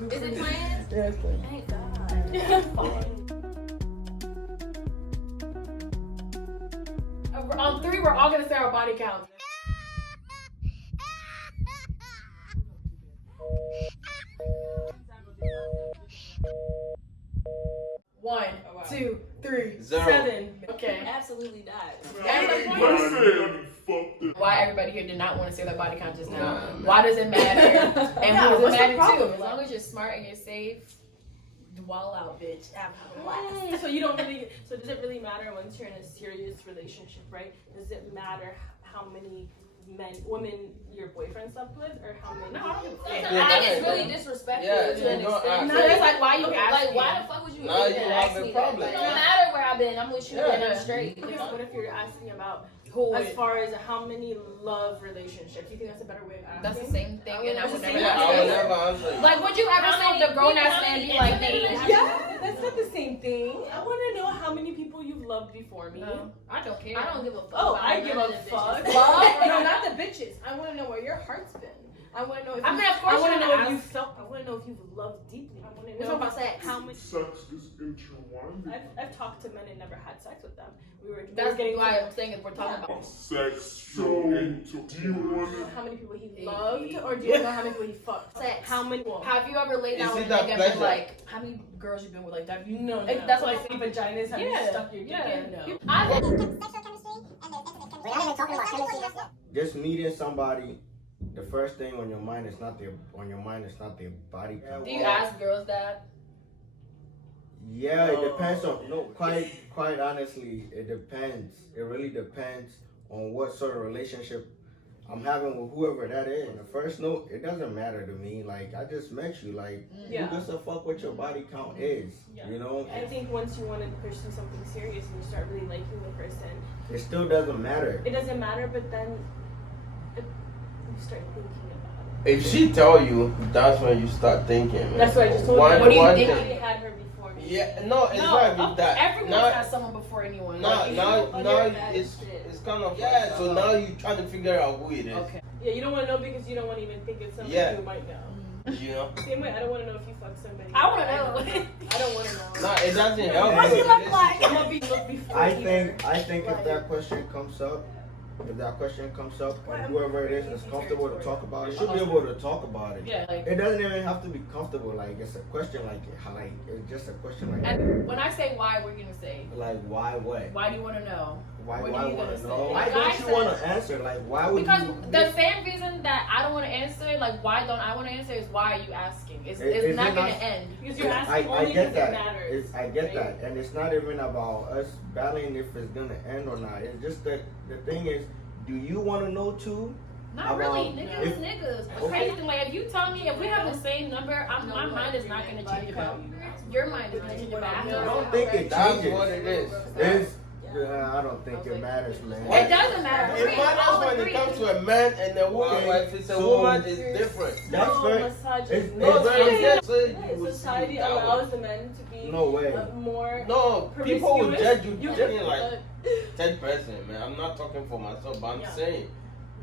Is it planned? Yeah, it's planned. Thank God. On 3, we're all gonna say our body count. One, 2, 3, 7. Okay. Absolutely not. Why everybody here did not want to say that body count just now? Why does it matter? And who does it matter to? As long as you're smart and you're safe, wall out, bitch. Have a blast. So you don't really. So does it really matter once you're in a serious relationship, right? Does it matter how many women your boyfriend slept with, or how many? No, I don't give a fuck. I think it's really disrespectful to an extent. No, it's like, why you like, asking? why the fuck would you Now even you ask have a me problem. that? It don't matter where I've been. I'm with you and I'm straight. Okay, so what if you're asking about Who as far as how many love relationships? You think that's a better way of asking? That's the same thing, and I would never I would never answer you. Like, would you ever say the grown ass man be like, Yeah, that's not the same thing. I want to know how many people you've loved before me. No, I don't care. I don't give a fuck. Oh, about I give none a of the fuck. bitches. No, not the bitches. I want to know where your heart's been. I want to know if I you, mean, of course I want to you're know gonna if you ask. felt. I want to know if you've loved deeply. I want to We're know talking about sex. how much. Sex is intertwined. I've talked to men and never had sex with them. We were That's getting why I'm saying if we're talking about. Sex. So, do you want to? how many people he loved, or do you know how many people he fucked? Sex. How many? Have you ever laid down Is with it a that nigga and pleasure? been like, how many girls you been with? Like that? You know, No. that's what I say. say. Vaginas have you stuck your dick in? No. Sexual chemistry and there's intimate chemistry. We're not even talking about chemistry just yet. Just meeting somebody, the first thing on your mind is not their body count. Do you ask girls that? Yeah, it depends on quite honestly, it depends. It really depends on what sort of relationship I'm having with whoever that is. The first note, it doesn't matter to me. Like, I just met you. Like, Yeah. who gives a fuck what your body count is? Yeah. You know? I think once you want to pursue something serious and you start really liking the person, It still doesn't matter. it doesn't matter. But then you start thinking about it. If she tell you, that's when you start thinking, man. That's what I just told One- you. What do you one think? I thing- already had her before me. Yeah, no, it's not even that. Everyone Now- has someone before anyone. Now, Like, now, on now your bad it's shit. kind of So now you trying to figure out who it is. okay. Yeah, you don't want to know because you don't want to even think it's somebody Yeah. you might know. You know. Same way, I don't want to know if you fuck somebody. I want to know. I don't want to know. No, it doesn't help. What you you in look this like? situation. I'm gonna be look before. I either. think if that question comes up, and whoever it is comfortable to talk about it, should be able to talk about it. Yeah, like. It doesn't even have to be comfortable. Like, it's a question. Like it's just a question. Like, And when I say why, we're gonna say, why what? why do you want to know? Why What do are I you want gonna to know? say? Why Like, don't I you want said- to answer? Like, why would Because you? the same reason that I don't want to answer, like why don't I want to answer, is why are you asking? It's Is not it gonna not- end. Because you're I asking only get because that. it matters. I get right? that, and it's not even about us battling if it's gonna end or not. It's just that the thing is, do you want to know too? Not About- really, niggas, if- niggas. Okay. Crazy thing, like if you tell me if we have the same number, my mind is not gonna change about you. Your mind is gonna change about me. I don't think it That's changes. what it is. I don't think it matters, man. It doesn't matter. It matters when it comes to a man and a woman. Okay, But if it's a so- woman, it's different. That's no, very. misogyny. it's- No, it's- but I'm just saying Yeah, you would see society it that way. allows the men to be No way. more. No, people will promiscuous. judge you You judging can- like 10%, man. I'm not talking for myself, but I'm Yeah. saying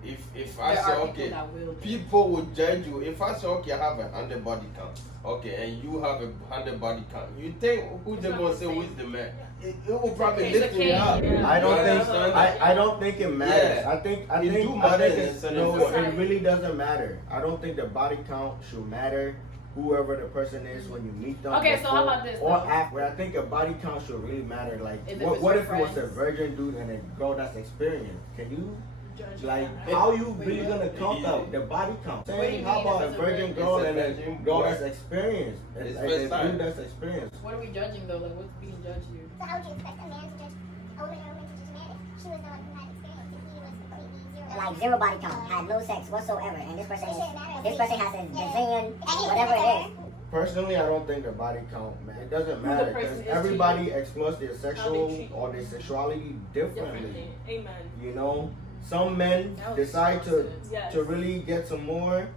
if I There say are okay, people that will. people will judge you. If I say okay, I have 100 body count, okay, and you have 100 body count, you think who they gonna say who's the man? It will probably It's lift okay. me up. Yeah. I don't You think. understand? I don't think it matters. Yeah. I think. It do matter in it's, certain no. ways. It really doesn't matter. I don't think the body count should matter. Whoever the person is when you meet them. Okay, so how before about this, Or though? after. I think a body count should really matter. Like, If it what was if your it was a friends. virgin dude and a girl that's experienced? Can you? Judge Like, that. how you really gonna count out the body count? What do you How mean about if a it's a virgin virgin? girl It's a and a virgin girl boy. that's experienced? It's And first a time. dude that's experienced. What are we judging though? Like what's being judged here? So how would you expect a man to judge a woman or a woman to judge a man if she was the one who had experience and he was completely zero? Like zero body count, had no sex whatsoever, and this person It shouldn't matter. has a gazillion, And he whatever was it is. Personally, I don't think the body count, man. It doesn't Who the matter person because is to everybody you. explores their sexual treat or their sexuality differently. Differently. Amen. You know, some men That was decide to Yes. really get some more,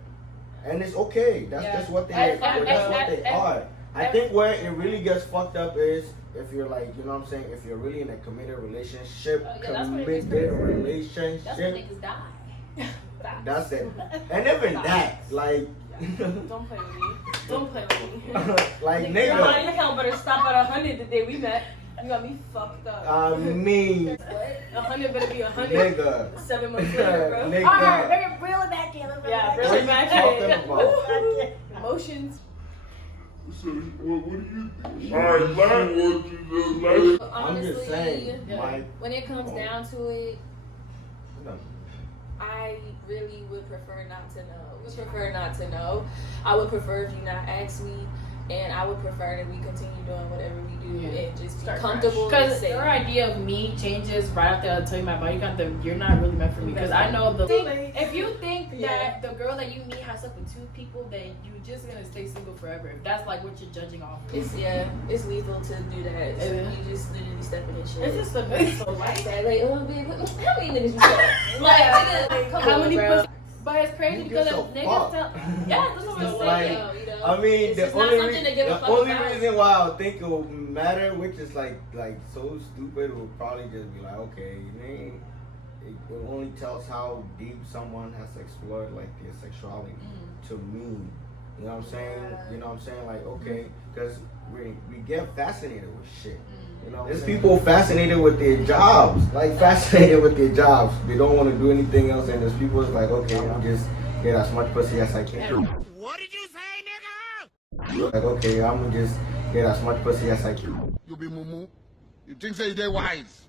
and it's okay. That's Yeah. just what they And- that's what they and- are. I think where it really gets fucked up is if you're like, you know what I'm saying, if you're really in a committed relationship, Yeah, that's when it gets committed crazy. relationship, That's when niggas die. that's it. And even that, like, Don't play with me. Don't play with me. Like, Your nigga. body count better stop at 100 the day we met. You got me fucked up. I mean, 100 better be 100. nigga. 7 months later, bro. Nigga. Alright, bring it back here. Yeah, What bring are it you back talking here. about? Emotions. So, what do you think? Alright, what you just like? I'm just saying, Honestly, Mike. when it comes down to it, No. I really would prefer not to know. I would prefer if you not ask me, and I would prefer that we continue doing whatever we do and just be comfortable and Because safe. your idea of me changes right after I tell you my body count that you're not really meant for me. Because I know if you think that the girl that you meet has slept with 2 people, then you're just gonna stay single forever. If that's like what you're judging off. It's lethal to do that. So you just literally stepping in shit. It's just a bit so Like, oh, babe, how many niggas you fuck? Like, nigga, come How on, many bro. pussy? But it's crazy You because get if so niggas fucked. tell, yeah, that's what I'm Like, saying. You know? I mean, It's the just not only, something to give a the fuck only about. reason why I think it will matter, which is like so stupid, will probably just be like, okay, it only tells how deep someone has explored like their sexuality to me. You know what I'm saying? You know what I'm saying? Like, okay, because we get fascinated with shit. You know, there's people fascinated with their jobs, like fascinated with their jobs. They don't want to do anything else, and there's people that's like, okay, I'll just get as much pussy as I can. What did you say, nigga? Like, okay, I'm gonna just get as much pussy as I can. You be mumu. You think say they wise.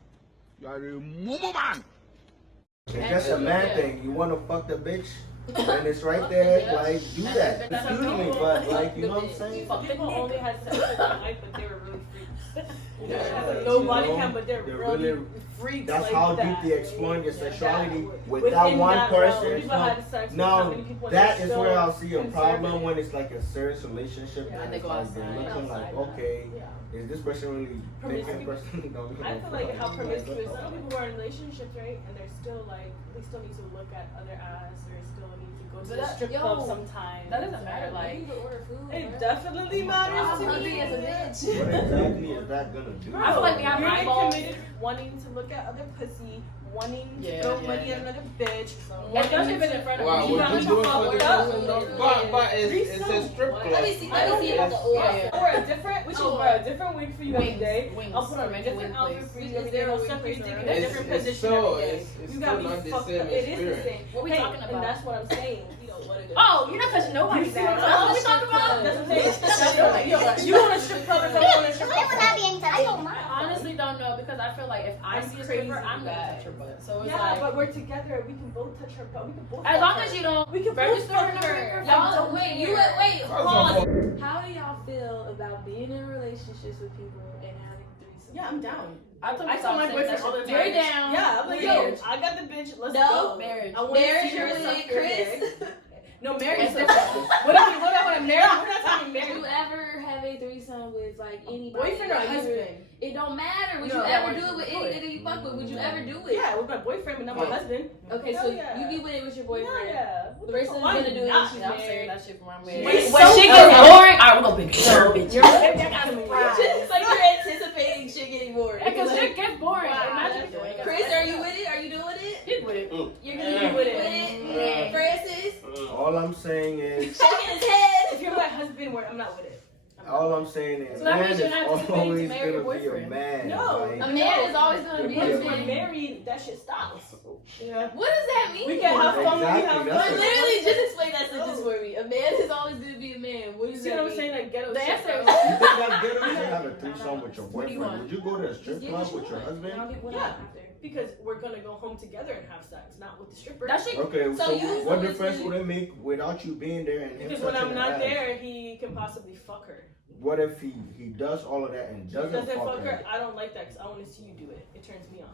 You are a mumu man. It's just a man thing. You want to fuck the bitch, and it's right there. Like, do that. Excuse me, but like, you know what I'm saying? People only had sex with their wife, but they were really freaks. No body count, but they're really freaks. That's like how that. deep they exploring your sexuality with Within that one that realm, person. people had sex with how Now, many people that they're is still where I'll see a problem conservative. when it's like a serious relationship and they it's go like outside. they're looking like, okay, is this person really thinking person? I feel like how promiscuous some people are in relationships, right? And they're still like, they still need to look at other ass, or still need to go to the strip club sometimes. That doesn't matter. Like, You can order food. it definitely matters I'm to hungry me. as a bitch. What exactly is that gonna do? I feel like we have You're eyeballs. committed, wanting to look at other pussy, wanting to Yeah, throw yeah, money yeah. at another bitch. Especially if it's in front of Wow, me. You what got you me doing fucked for the up. but it's a strip club. Let me see about the I'll wear a different, I'll wear a different wig for you every Wings, day. wings. I'll put on a Wings, different wings, outfit please. for you Is every there day. a I'll wing separate you place in or a It's different position still every day. it's You still got me not the fucked same up. It is the experience. same. What we Hey, talking about? And that's what I'm saying. Oh, you're not touching nobody's You see what ass. That's what we I'm talking about. That's what I'm saying. You want a strip club if I want a strip There will club? not be any time. I don't I mind. honestly don't know because I feel like if I see a stripper, I'm gonna touch her butt. So it's Yeah, like, but we're together. We can both touch her butt. We can both. as fuck long her. as you don't We can both register fuck her. her. Y'all, wait, First of pause. all, How do y'all feel about being in relationships with people and having threesomes? Yeah, I'm down. I told I tell my boyfriend all the time. You're down. Yeah, I'm like, yo, Marriage. I got the bitch. Let's No. go. Marriage. I wanna Marriage, see her you're suck with your Chris. dick. No, marriage is different. What if when I'm married? We're not talking Would you marriage. ever have a threesome with like anybody? Boyfriend or that you- husband? It don't matter. Would No, you I ever want do you it with to do any it. nigga you fuck with? Would you ever do it? Yeah, with my boyfriend, but not my husband. Okay, Hell so yeah. you be with it with your Hell boyfriend. yeah. The rest of them gonna do it when Not. she's I'm saying married. that shit from around Wait, when so- shit gets boring. Alright, we're gonna be bitch. You're It's like you're anticipating shit getting boring. Because shit gets boring. Wow, Imagine that's doing it. Chris, are you with it? Are you doing it? Get with it. You're gonna be with it? Francis? All I'm saying is, Shaking his head. If you're my husband, I'm not with it. all I'm saying is, So that man means is you're not anticipating to always marry your gonna be a boyfriend. man. No. like, A man is always gonna be a Once we're man. married, that shit stops. Yeah. What does that mean? We can have fun when we Exactly, have that's fun. what- Literally, just explain that sentence for me. A man is always gonna be a man. What You does see that what I'm mean? saying? Like ghetto The shit, answer bro. is- You think that's good if you have a threesome with your What do you boyfriend? want? Would you go to a strip club with your husband? Yeah, because we're gonna go home together and have sex, not with the stripper. That shit. Okay, So so you what always difference do- would it make without you being there and him Because when touching I'm her not ass? there, he can possibly fuck her. What if he does all of that and doesn't Doesn't fuck her? I don't like that because I want to see you do it. It turns me on.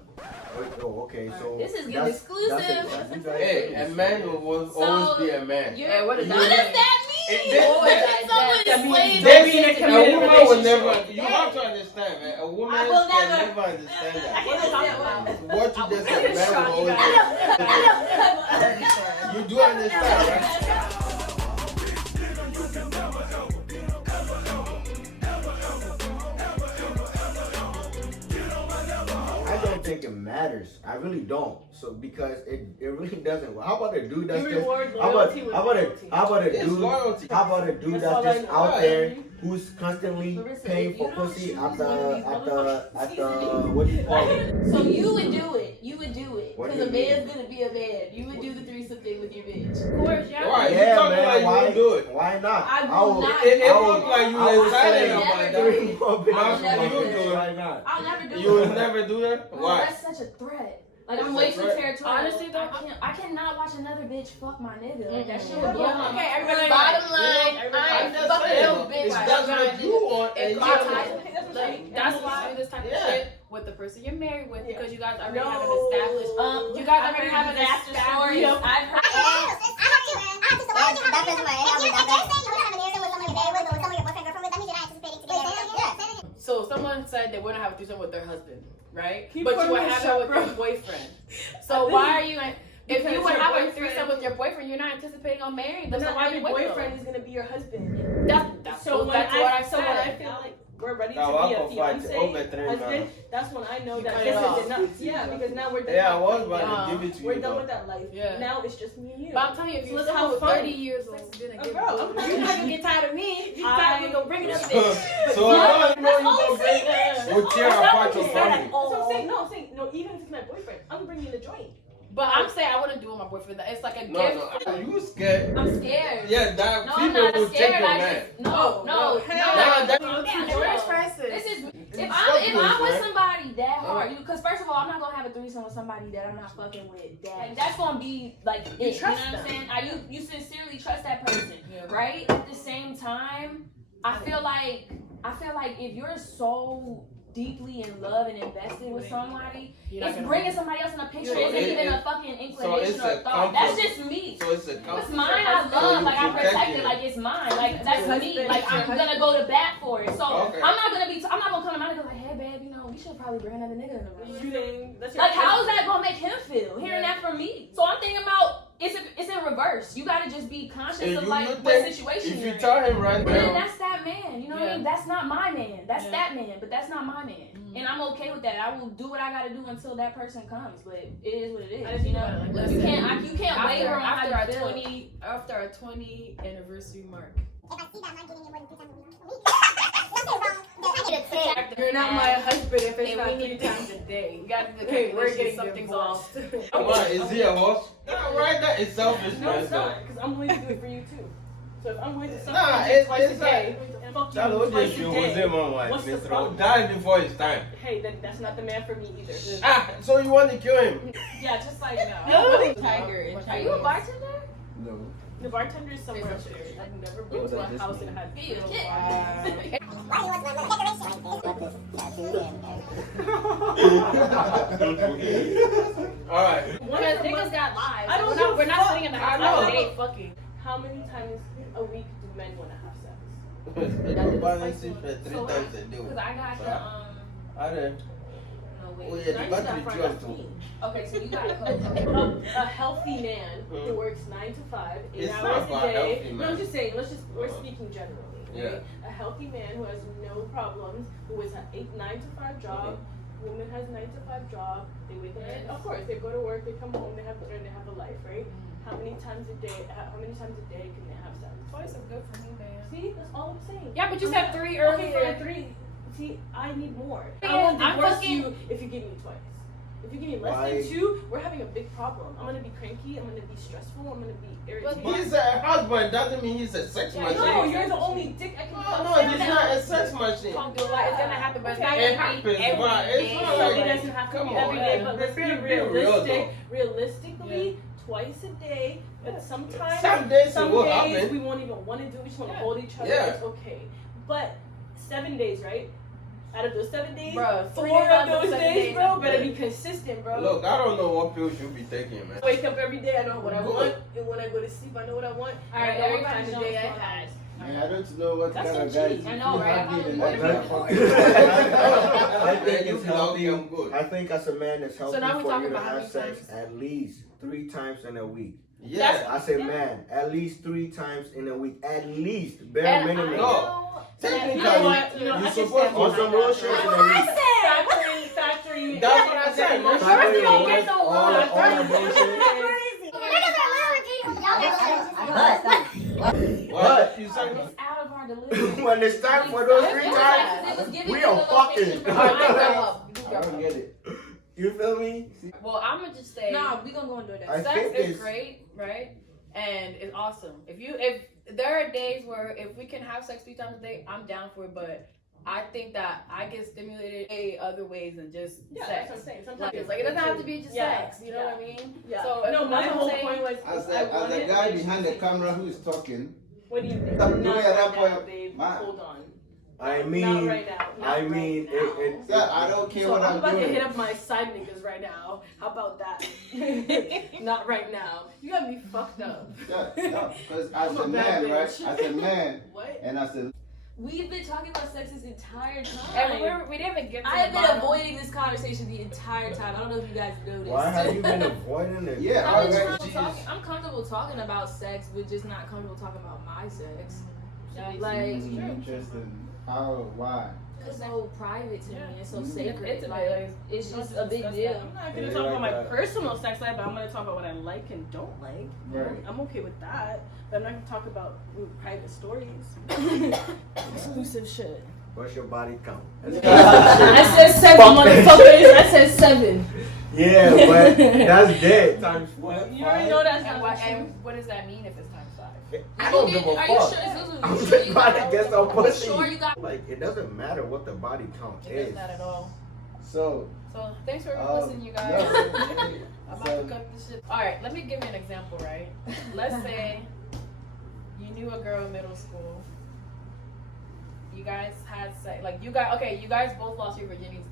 Oh, okay, so This is getting that's- exclusive. that's it. You guys- Hey, a man will always be a man. Hey, what does You- What that does mean? that mean? It- Someone that explain means that. they be in a A committed woman will relationship. never. You have to understand, man. A woman I will can never. never understand that. What is that? What you just said, man will always. You do understand, right? I don't think it matters. I really don't. So because it really doesn't work. How about a dude that's You just reward how loyalty with about loyalty. a It's dude loyalty. how about a dude That's that's all I just know. out Right. there who's constantly Larissa, paying if for you don't pussy choose at one of these the what do you call it? So you would do it. You would do it. What do Because a you man's gonna be a man. You would do the threesome thing with your bitch. Of course, yeah. Why? You Yeah, talking man. like you Why would do it? Why not? I will not. It I look like you I would excited say about never that. three more bitches. I'll never You do do it. it. Why not? I'll never do You would it. never do that? No, Why? that's such a threat. Like It's I'm a way too threat. territorial. Honestly, though, I cannot watch another bitch fuck my nigga. Like that shit Yeah, would blow my okay, mind. everybody. Bottom line, Everybody. I'm I'm just fucking saying, little bitch. it's Like, that's I'm what you want, and If you my don't. time, like, that's why I do this type of Yeah. shit with the person you're married with because you guys already have an No. established. You guys already have an established. I've heard. That doesn't matter. If you're saying you don't have an issue with someone you're married with or someone your boyfriend, girlfriend with, that means you're not anticipating to get married. So someone said they wouldn't have a threesome with their husband, right? Keep But you putting would your have shot, it with bro. your boyfriend. So why are you? If Because you would your have a boyfriend- threesome with your boyfriend, you're not anticipating on marrying them. But So not why are every you with them? boyfriend is gonna be your husband. That's So goes when back to what I so when I said. feel like we're ready Now, to I be a can fight fiance, over 3 husband, months. that's when I know You that cut this it off. is enough. Yeah, because now we're done. Yeah, I was with about that. to give it to We're you. done though. with that life. Yeah. Now it's just me and you. But I'm telling you, if So you're let's someone have with fun. 30 years old, you're Bro, not gonna get tired of me. You I- tired, we gonna bring it up bitch. So I don't know you gonna bring we'll tear apart your family. That's what I'm saying. No, I'm saying no. Even if it's my boyfriend, I'm bringing the joint. But I'm saying I wouldn't do it with my boyfriend. It's like a No, gift. no, you scared? I'm scared. Yeah, that No, I'm people not will take scared. your I man. just no. Nah, Yeah, that- It's expensive. This is if Fuck I'm with, with man. somebody that hard, because first of all, I'm not gonna have a threesome with somebody that I'm not fucking with. That's gonna be like it. You know trust what I'm them. saying? You sincerely trust that person, Yeah. right? At the same time, I feel like if you're so deeply in love and invested with somebody, it's bringing somebody else in the picture So isn't it- even it- a fucking so inclination it's or a thought. That's comfort. just me. So it's a It's comfort. mine. I So love. you Like I protect protect it. it. Like it's mine. Like that's Your me. husband. Like I'm gonna go to bat for it. So Okay. I'm not gonna be. I'm not gonna come to my nigga like, hey babe, you know, we should probably bring another nigga in the room. You think that's your Like how is that gonna make him feel hearing Yeah. that from me? So I'm thinking about it's in reverse. You gotta just be conscious And of you like think what situation if you're you in. tell him right But then now, that's that man. You know what I Yeah. mean? That's not my man. That's Yeah. that man. But that's not my man. And I'm okay with that. I will do what I gotta do until that person comes. But it is what it I is. didn't You think know, about it like that. you can't waver on how after you our feel. after our 20 anniversary mark. If I see that I'm not getting it more than 3 times a week, nothing wrong. That I need to take. You're not my husband if it's And not we 3 need times times a day. You gotta do the Okay, we're calculation. getting Something's divorced. off. what, is he a horse? No, right there, it's selfish, No, man. it's not, because I'm willing to do it for you too. So if I'm willing to Nah, suck it's- twice it's a day, and fuck That you was twice just a you, day, was him on one. what's the He problem? died before his time. Hey, then that's not the man for me either. Ah, so you want to kill him? Yeah, just like No. Tiger and Are you a bartender? No. The bartender is somewhere upstairs. I've never been was to a like this house man. and had He was a kid. Why do you want my decoration? What this tattoo Alright. Because niggas got lives. I don't We're give not, we're a not fuck. sitting in the I house know. all day fucking. How many times a week do men want to have sex? Balance it for 3 So, times a day. Because I got the I don't. no Oh wait. yeah, I the need battery that for dropped me. too. Okay, so you got a coach. A healthy man who works 9 to 5, 8 It's hours not a about day. healthy No, man. I'm just saying. We're speaking generally. Yeah. Right? A healthy man who has no problems, who is an 9 to 5 job. Woman has 9 to 5 job. They wake up. Yes. Of course, they go to work. They come home. They have dinner. They have a life, right? How many times a day? How many times a day can they have sex? Twice is good for me, man. See, that's all I'm saying. Yeah, but you said 3 Okay, earlier. fine, 3. See, I need more. Yeah, I won't I'm divorce fucking- you if you give me twice. If you give me less Why? than 2, we're having a big problem. I'm gonna be cranky. I'm gonna be stressful. I'm gonna be irritated. He's a husband, doesn't mean he's a sex machine. No, you're the only dick I can No, he's not a sex machine. It's gonna happen, but it's not Okay. It gonna be happens, every but it's day. not So like- it doesn't have to Come be on, every day, man. but let's be Be real, realistic. though. Realistically, twice a day, but sometimes Some days it some will days happen. we won't even want to do it. We just want to Yeah. hold each other. Yeah. It's okay. But 7 days, right? Out of those 7 days, Bruh, 4 3 of those 7 days, days bro, is better good. be consistent, bro. Look, I don't know what pills you be taking, man. I wake up every day, I know what I Good. want, and when I go to sleep, I know what I want. All and right, I know what everybody kind of knows day I what's had. Man, I don't know what That's kind of so guys. cheap. I know, right? I think What it's You healthy. I'm good. I think as a man, it's healthy now we for talking you to about how have many sex times? at least 3 times in a week. Yeah. I say, man, at least 3 times in a week, at least bare And minimum. I No. know. Technically, You know what? You know, I you're can supposed stand to On behind some that. real shit in a week. Factoring free. That's what I said. First First you don't get the all one. the bullshit. What? You said It's out of our delivery. When it's time for those 3 times, we are fucking. I don't get it. You feel me? Well, I'm gonna just say, Nah, we gonna go and do that. I sex think is it's great, right? And it's awesome. If there are days where if we can have sex 3 times a day, I'm down for it. But I think that I get stimulated in other ways than just Yeah, sex. that's what I'm saying. Sometimes Like it doesn't have to be just Yeah, sex. You know what I mean? Yeah. So no, if my I'm whole saying- point was As I a want guy it, behind the camera who is talking, What do you think? Stop Not doing right that now, point. babe. Man. Hold on. I Not mean, right now. Not I right mean, now. yeah, I don't care So what I'm I'm about to doing. hit up my side niggas right now. How about that? Not right now. You got me fucked up. Yeah, because I'm as a a bad man, right? bitch. As a man, What? and as a We've been talking about sex this entire And time. we didn't even get to I have the been bottom. avoiding this conversation the entire time. I don't know if you guys noticed. why have you been avoiding it? Yeah, I'm, alright. I'm comfortable talking about sex, but just not comfortable talking about my sex. Yeah, Like, interested in how, why? it's so private to me. It's so sacred. It's Like, it's just a big deal. I'm not gonna Yeah, talk like about my that. personal sex life, but I'm gonna talk about what I like and don't like. Right. I'm okay with that, but I'm not gonna talk about private stories. Exclusive shit. What's your body count? I said 7, motherfuckers. I said 7. Yeah, but that's dead times what? You already know that's And not what, the truth. and what does that mean if it's times 5? I don't give a Are you fuck. sure? I'm You just sure you trying to got? get some You pussy. sure you got? Like, it doesn't matter what the body count It is. does not at all. So, So thanks for Um, listening, you guys. I'm about to cut this shit. All right, let me give you an example, right? Let's say you knew a girl in middle school. You guys had sex, like you guys both lost your virginities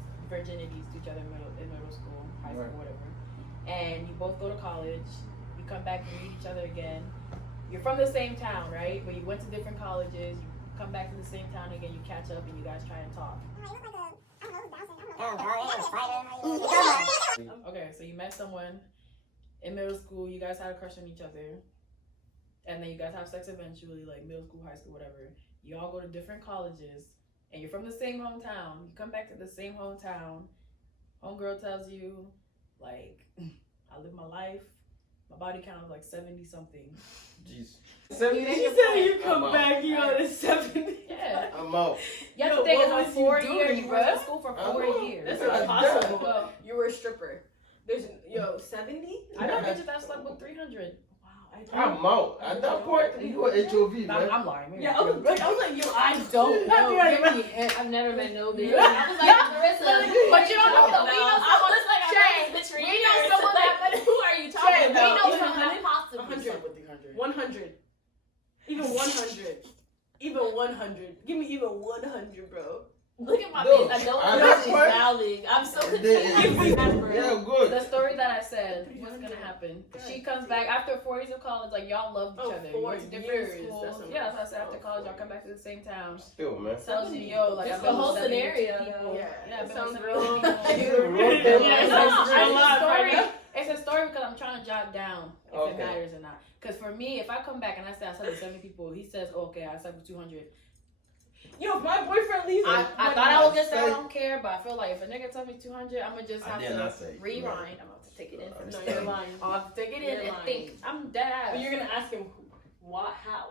to each other in middle school, high school, Right. whatever. And you both go to college. You come back and meet each other again. You're from the same town, right? But you went to different colleges. You come back to the same town again. You catch up and you guys try and talk. Okay, so you met someone in middle school, you guys had a crush on each other, and then you guys have sex eventually, like middle school, high school, whatever. You all go to different colleges, and you're from the same hometown. You come back to the same hometown. Homegirl tells you, like, I live my life. My body count is like 70 something. Jeez. She said you come I'm out. back, you on a 70. Yeah. I'm out. You have Yo, to think what it's was a 4 you year. doing, You were in bruh? school for I 4 know. years. That's Yeah, impossible. Well, You were a stripper. There's 70? I know bitches that slept with 300. Wow, I don't. I'm out. At that point, you were HOV, man. I'm lying. maybe. Yeah, I was like, yo, I don't Not know. really. Give me a hint. I've never met no bitch. Yeah. I was like, Marissa, But you don't know though. We know I someone. was like, Shay, I know this bitch for we years. know someone Like, that. who are you Shay, talking we about? know Even someone that 100? possibly 100. slept with 300. 100. Even 100. Even 100. Give me even 100, bro. Look at my Dude, face. I know I what know she's what- mouthing. I'm so They- confused. Yeah, good. The story that I said, what's gonna happen? She comes back after 4 years of college, like y'all loved each Oh, other. 4 You went to different years, schools. that's Yeah, that's what I said. After college, y'all come back to the same town. Still, man. Tells you, yo, like It's I've the been whole with 70 scenario, people. though. Yeah, I've been sounds with real. 70 people. Yeah, No, sounds it's real. a story. It's a story because I'm trying to jot down if Okay. it matters or not. Because for me, if I come back and I say I slept with 70 people, he says, oh, okay, I slept with 200. Yo, if my boyfriend leaves, I like, thought I was gonna say I don't care, but I feel like if a nigga tells me 200, I'm gonna just I have did not say to rewind. I'm gonna have to take it in for a No, second. you're lying. I'll have to take it in You're and lying. think. I'm dead ass. But you're gonna ask him, what, how?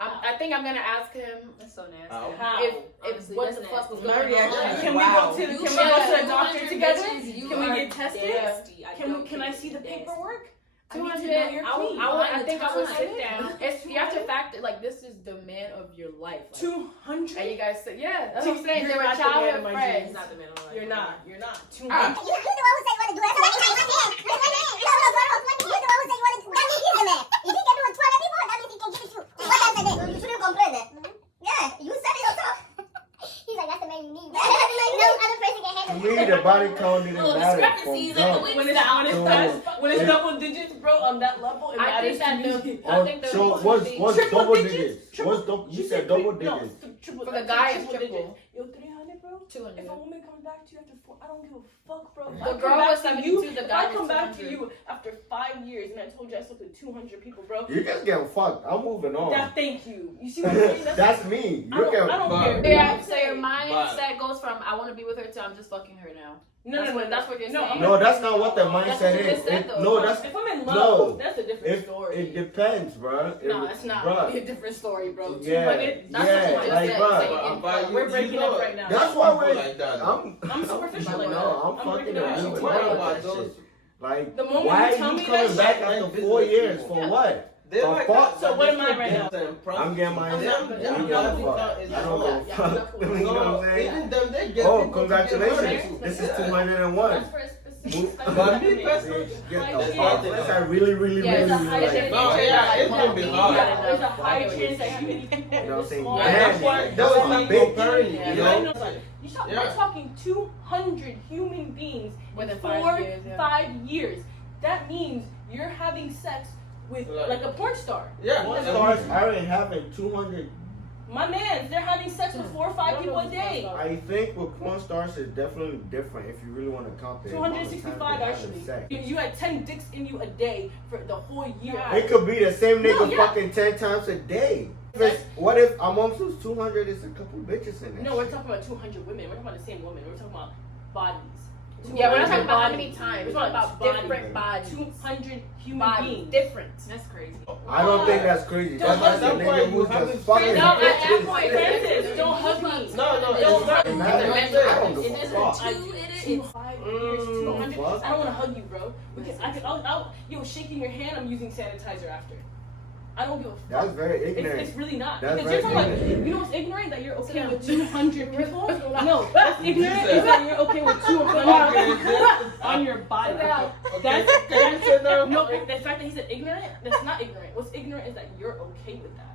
I think I'm gonna ask him That's so nasty. How? if Honestly, what that's the fuck was nasty. My going reaction. on. Can Wow. we go to You the share doctor 200 together? bitches, you Can we are get tested? nasty. I don't Can I care. see the Nasty. paperwork? I 200. need to know you're clean. I think I would Find the sit time. down. It's, you have to factor like this is the man of your life. Like, 200? and you guys say, yeah, that's what I'm saying. You're They were not the man of childhood my friends. It's not the middle. Like, You're not. You're not. 200. You the one who said you want to do it. So you the one who said you want to do it. That means he's the man. If he can do it 12 people, that means he can give it to you. What else I did? You shouldn't complain then. Yeah, you said it yourself. He's like, that's the man you need. No other person can To handle me, it. the body count didn't Little matter from discrepancies in the jump. wind When it's, sound. when it's So- double digits, bro, on that level, it I matters think that to me. I think So what's Triple double digits? digits? Triple- What's double? You She said double no, digits. triple, For the guy, it's triple triple. digits. Yo, 300, bro? 200. If a woman comes back to you after 4, I don't give a fuck, bro. If The I come girl back was to 72, you, the if guy I was come back to 200. you after 5 years and I told you I slept with 200 people, bro, You just get fucked. I'm moving on. thank you. You see what I'm saying? That's me. I You don't, can. I don't But- care. Yeah, so your mindset But- goes from I want to be with her till I'm just fucking her now. No, That's what you're saying. No, that's not what the mindset That's what you is. just said, though. No, that's if I'm in love, no. that's a different story. It depends, bro. No, it's not. Bruh. A different story, bro. Yeah, 200. That's yeah, what you just like, said. bruh. Saying, we're breaking up right now. That's why we're. like that. I'm superficial like that. No, I'm fucking breaking up. agree with What that about shit. those? Like, The moment why you are tell you me coming that back shit, after like 4 business years? people. For what? They For like fuck? that. So what am I right now? I'm getting my Them- I them don't give a body fuck. count is I don't low. give a fuck. You know what I'm saying? Even them, they get Oh, people to congratulations. get This is married. 201. That's for a specific type But of me woman. personally, Get Like, the yeah. fuck. Unless I really, really, Yeah, really, it's a really high like chance. No, yeah, it's gonna be hard. Yeah, there's a high chance that you can equal You know what I'm saying? small. Yeah, That's why that's that's my why bitch. comparing. Yeah. You I know? know. Yeah. We're talking 200 human beings Within in 5 years, yeah. 5 years. That means you're having sex with like a porn star. Yeah. Porn stars aren't having 200. My man, they're having sex with 4 or 5 people a day. I think with porn stars is definitely different if you really want to count the amount of time 265 they're having actually. sex. You had 10 dicks in you a day for the whole year. It could be the same nigga No, yeah. fucking 10 times a day. What if amongst those 200 is a couple bitches in there? No, we're talking about 200 women. We're talking about the same women. We're talking about bodies. Yeah, we're not talking 200 about how many bodies. times. We're We're talking talking about about different bodies. 200 human Bodies. beings. Different. That's crazy. I don't think that's crazy. Don't That's at a that nigga point, who's you haven't just fucking No, at that bitches. point, Francis, don't hug me. No, Don't it's not. And That's that- what I'm I saying. don't give It a doesn't fuck. two, it is. 5 years, 200. fuck. I don't want to hug you, bro. Yo, shaking your hand, I'm using sanitizer after. I don't give a fuck. That's very ignorant. It's really not. That's Because you're very talking ignorant. about, you know what's ignorant? That you're okay with 200 people? No, what's ignorant is that you're okay with 200 people on your body. No, the fact that he said ignorant, that's not ignorant. What's ignorant is that you're okay with that.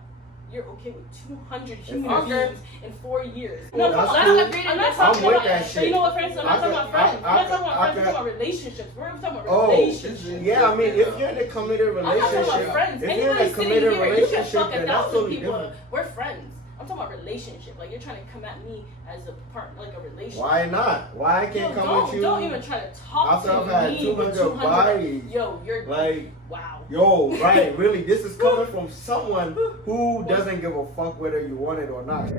You're okay with 200 human beings in 4 years. Well, No, that's I'm cool. not talking I'm about with that So shit. you know what, friends? I'm not talking about friends. I'm not talking about friends. I'm talking about relationships. We're talking about Oh, relationships. yeah, I mean, if you're in a committed I'm not talking about relationship, friends. if you're in Anybody a sitting committed here, you can relationship, fuck then 1,000 that's totally people. different. We're friends. I'm talking about relationship. Like you're trying to come at me as a part, like a relationship. Why not? Why I can't come with you? Don't even try to talk After to I've had me 200 with 200 bodies. Yo, you're Like, wow. yo, right, really, this is coming from someone who doesn't give a fuck whether you want it or not.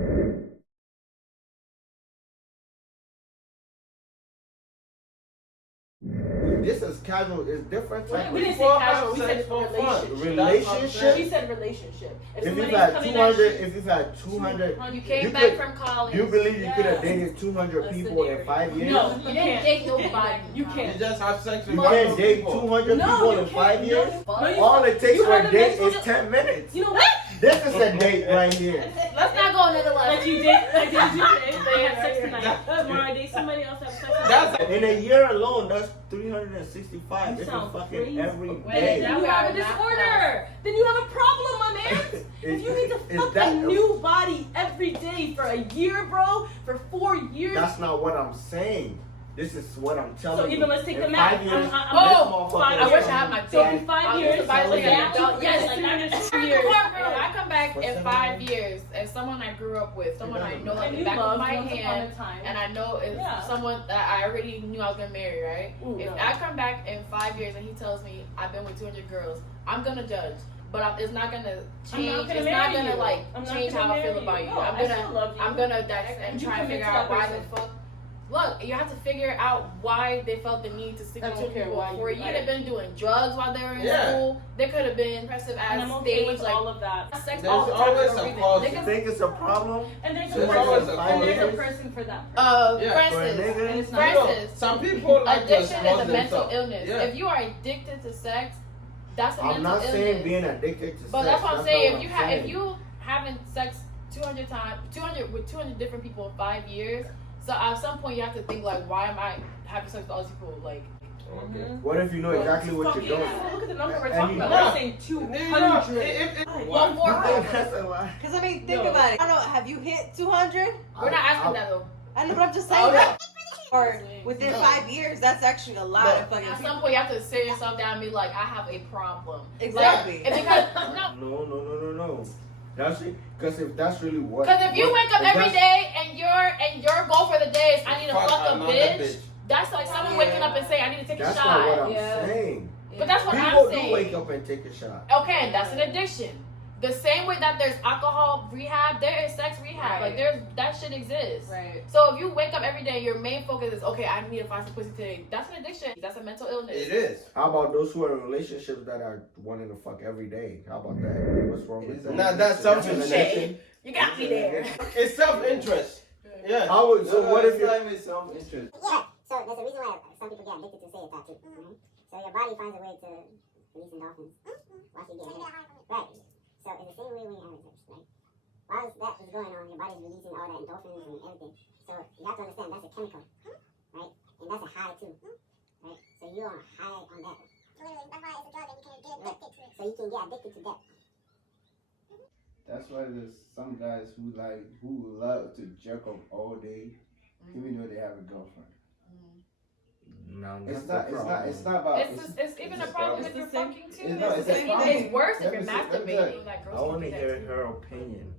This is casual, it's different type We of didn't say casual. We said relationship. We said relationship. If you've somebody's had coming 200, at you- if you've had 200, You came You back could- from college. you believe you could have Yeah. dated 200 That's people the in 5 years? No, You you didn't can't. date nobody. You You can't. just have sex with You multiple can't date people. 200 No, people you in can't. 5 years? No, you All it takes you for a haven't date been is 10 minutes. You know what? This is a date right here. Let's not go another level. Like you did, like you did. They had sex tonight. Tomorrow I date somebody else have sex. That's In a year alone, that's 365. You This is sound fucking crazy. every Wait, day. that- Then you we have are a not disorder. Then you have a problem, my man. If you need to Is fuck that- a new body every day for a year, bro, for 4 years. That's not what I'm saying. This is what I'm telling So you. even let's take In the math. 5 years, Oh, this fine. motherfucker I is wish I had my So dad. in 5 I was years, about to say that. adult. Yes, like like after 2 When years. I come back For in 7 5 years and someone I grew up with, someone I know like And the you back of love my once upon hand, a time. and I know it's Yeah. someone that I already knew I was gonna marry, right? Ooh, If no. I come back in 5 years and he tells me I've been with 200 girls, I'm gonna judge. But it's not gonna change. I'm not gonna It's not marry gonna you. like I'm not change gonna how I feel marry about you. you. No, I still love you. I'm gonna dissect and You try and commit figure to out that why the person. fuck. Look, you have to figure out why they felt the need to sleep I on don't care people why for a you year. like- They've been doing drugs while they were in Yeah. school. They could have been impressive And as I'm okay stage with like all of that. sex There's all the time always for no a reason. cause. They You can- think it's a problem? And there's So a much person, for and there's a years? person for that. Yeah, for a Francis, nigga. And it's not Francis, some people like to addiction is expose a mental themselves. illness. Yeah. If you are addicted to sex, that's a I'm mental not illness. saying being addicted to But sex. that's what I'm not saying. what If you I'm saying. if you having sex 200 times, 200 with 200 different people in 5 years, so at some point you have to think like, why am I having sex with all these people? Like, Okay. What if you know exactly what Fuck you're yeah. doing? Look at the number we're And talking you- about. No. We're saying No, 200. one more. You think that's a lie? Because I mean, think No. about it. I don't know. Have you hit 200? We're not asking that though. I know, but I'm just saying Oh, that. Or within No. 5 years, that's actually a lot No. of fucking At people. some point you have to sit yourself down and be like, I have a problem. Exactly. Like, because no. No. That's it. Because if that's really what. Because if you what- wake up if every that's- day and your goal for the day is I need to fuck a another bitch, that's like someone waking up and saying I need to take a That's not what shot. I'm Yeah. saying. But that's what People I'm do saying. wake up and take a shot. Okay, and that's an addiction. The same way that there's alcohol rehab, there is sex rehab. Like that shit exists. Right. So if you wake up every day, your main focus is okay. I need to find some pussy today. That's an addiction. That's a mental illness. It is. How about those who are in relationships that are wanting to fuck every day? How about that? What's wrong with that? Nah, that's self-interest. You got me there. It's self-interest. Yeah. So what if time is self-interest? Yeah. So there's a reason why some people get addicted to say a tattoo. Right? So your body finds a way to release endorphins while you get it. Right. So it's the same way when you have sex, right? While that is going on, your body's releasing all that endorphins and everything. So you have to understand that's a chemical, right? And that's a high too, right? So you're on a high on that. Literally, that's why it's a drug and you can get addicted to it. So you can get addicted to that. That's why there's some guys who love to jerk off all day, even though they have a girlfriend. No, It's not about. It's even a problem if you're fucking too. It's worse if you're Let me masturbating. Like I want to hear her opinion.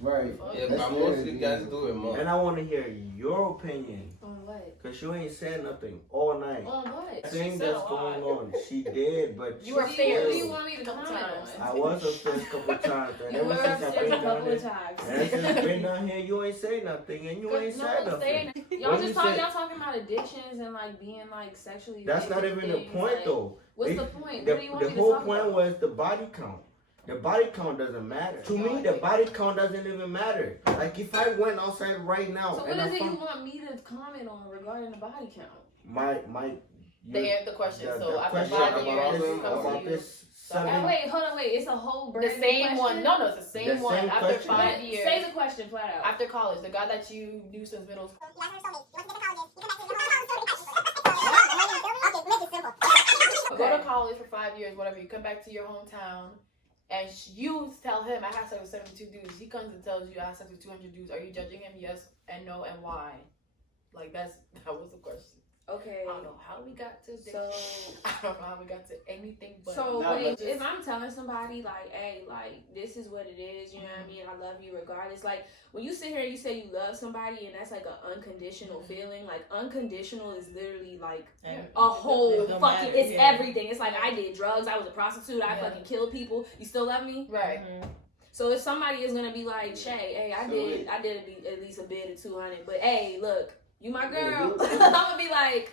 Right. Yeah, but most of you guys do it more. And I want to hear your opinion. On what? Because you ain't said nothing all night. On what? Thing that's going on. She did, but You were fair. What do you want me to comment on? I was upstairs a couple times. And You ever were since I've upstairs been a down couple here, of times. and since I've been down here, you ain't say nothing. And you ain't said nothing. Y'all What just you talking. say? Y'all talking about addictions and like being like sexually. That's not addicted even the things, point like, though. What's the point? The, What do you want the me to whole talk point about? was the body count. The body count doesn't matter. To me, the body count doesn't even matter. Like if I went outside right now So what and is I it you found want me to comment on regarding the body count? The question. the So after question 5 years, about you come about to this Oh, wait, hold on, wait. It's a whole the brand new same question? one. No, it's the same The one. same After question. 5 years. Say the question flat out. After college, the guy that you knew since middle school. Go to college for 5 years, whatever. You come back to your hometown, and you tell him, I had sex with 72 dudes. He comes and tells you, I had sex with 200 dudes. Are you judging him? Yes and no, and why? Like, that was the question. Okay. I don't know how we got to this. So I don't know how we got to anything but. So Nah, wait, but if I'm telling somebody like, hey, like this is what it is, you know what I mean? I love you regardless. Like when you sit here and you say you love somebody and that's like an unconditional feeling. Like unconditional is literally like a whole fucking. It's everything. It's like I did drugs. I was a prostitute. I fucking killed people. You still love me? Right. So if somebody is gonna be like, Shay, hey, I did at least a bid of 200, but hey, look, you my girl. I'm gonna be like,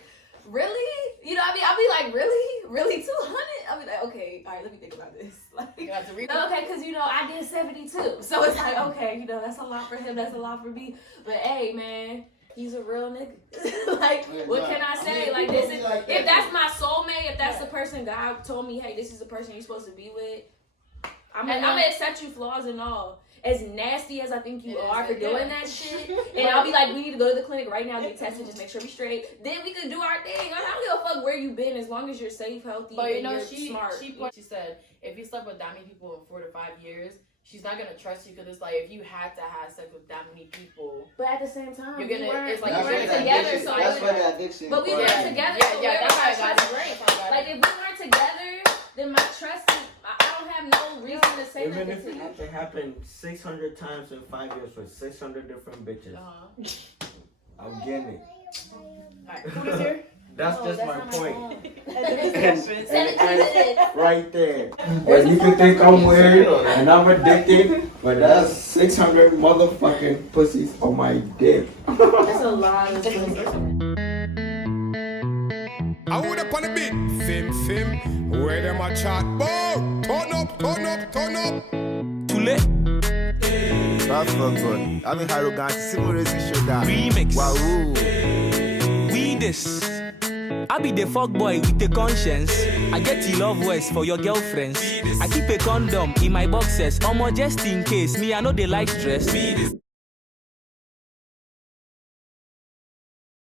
really? You know what I mean? I'll be like, really 200? I'll be like, okay, all right, let me think about this. Like, okay, because you know I did 72, so it's like, okay, you know that's a lot for him, that's a lot for me. But hey, man, he's a real nigga. Like, what can I say? Like, this is if that's my soulmate, if that's the person God told me, hey, this is the person you're supposed to be with. I'm gonna accept you flaws and all. As nasty as I think you are for doing that shit, and I'll be like, we need to go to the clinic right now, get tested, just make sure we straight. Then we can do our thing. I don't give a fuck where you've been, as long as you're safe, healthy, But you know, and you're smart. She said, if you slept with that many people in 4 to 5 years, she's not gonna trust you because it's like if you had to have sex with that many people. But at the same time, you're gonna. It's like we weren't together, so that's why the addiction. But we weren't together. Yeah, so that's why I got it. Like if we weren't together, then my trust is. I don't have no reason to say Even nothing if to you. it happened 600 times in 5 years for 600 different bitches, I'm getting it. Alright, who is here? That's just my point. And right there. And you can think I'm weird and I'm addicted, but that's 600 motherfucking pussies on my dick. That's a lot of pussy. I would up on the beat. Sim, where them a chat bout? Turn up. Too late. That's not good. I mean, arrogant. Simple racing show that. Remix. Wow. We this. I be the fuck boy with the conscience. I get the love words for your girlfriends. I keep a condom in my boxes. Just in case. Me, I know they like stress.